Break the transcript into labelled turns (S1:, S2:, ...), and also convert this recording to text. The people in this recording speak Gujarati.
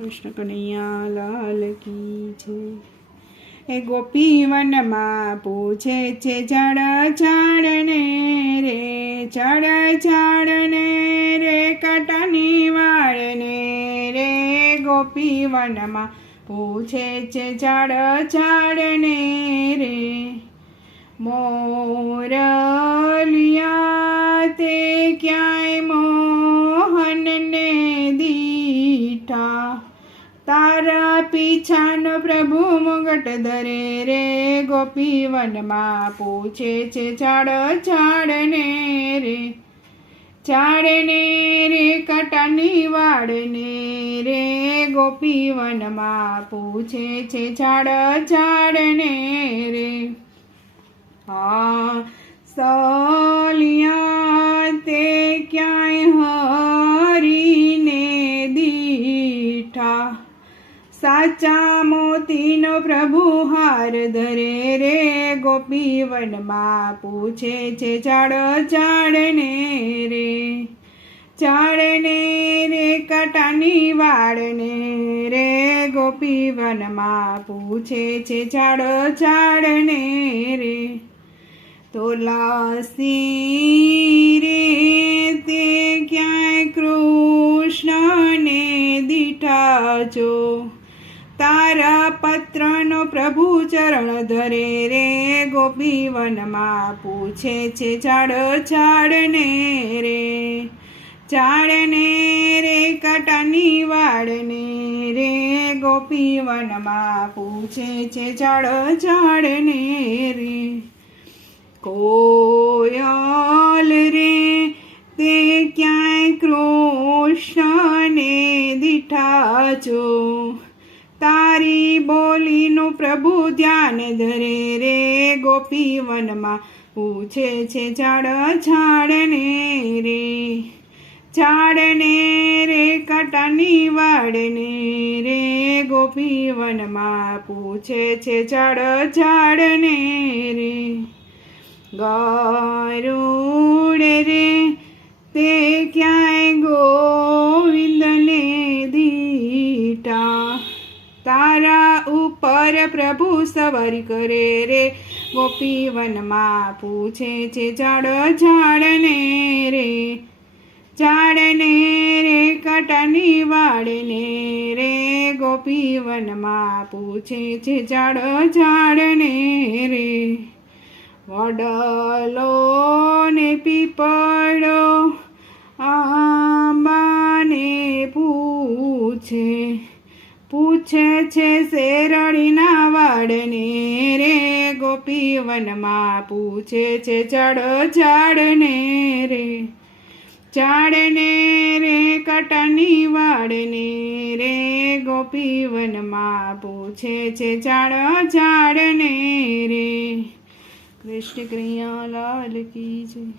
S1: કૃષ્ણ કનૈયા લાલ કી છે એ ગોપી વનમાં પૂછે છે જળ ઝાડને રે જળ ઝાડને રે, કાંટાની વાળને રે. ગોપી વનમાં પૂછે છે જળ ઝાડને રે. મોરલિયા પીછાનો પ્રભુ મુગટ ધરે રે, ગોપી વનમાં પૂછે છે ઝાડ ઝાડને રે ઝાડને રે, કટાની વાડને રે. ગોપી વનમાં પૂછે છે ઝાડ ઝાડને રે. આ સલિયા તે ક્યાંય હરીને સાચા મોતીનો પ્રભુ હાર ધરે રે. ગોપી વનમાં પૂછે છે ઝાડ ઝાડને રે. ઝાડને રે કાટાની વાળને રે. ગોપી વનમાં પૂછે છે ઝાડ ઝાડને રે. તો લાસી રે તે ક્યાંય કૃષ્ણને દીઠા છો? તારા પત્રનો પ્રભુ ચરણ ધરે રે ગોપી વનમાં પૂછે છે, ઝાડ ઝાડને રે ઝાડને રે, કટાની વાળને રે. ગોપી વનમાં પૂછે છે, ઝાડ ઝાડને રે કોયલ રે, તે ક્યાંય કૃષ્ણને દીઠા છો? પ્રભુ ધ્યાન ધરે રે ગોપી વનમાં. પૂછે છે ઝાડ, ઝાડને રે. ઝાડને રે, કટાની વાળને રે ગોપી વનમાં. પૂછે છે ઝાડ, ઝાડને રે. ગરુડ સવાર કરે રે. ગોપી વનમાં પૂછે છે, ઝાડ ઝાડને રે. ઝાડને રે, કટની વાળને રે. ગોપી વનમાં પૂછે છે, ઝાડ ઝાડને રે. વડલો ને પીપળો આંબાને પૂછે. પૂછે છે શેરડીના વાડને રે ગોપી વનમાં પૂછે છે ઝાડ ઝાડને રે. ચાડને રે, કટની વાડને રે ગોપી વનમાં પૂછે છે ચાડો ઝાડને રે. કૃષ્ણ ક્રિયા લાલ કી જય.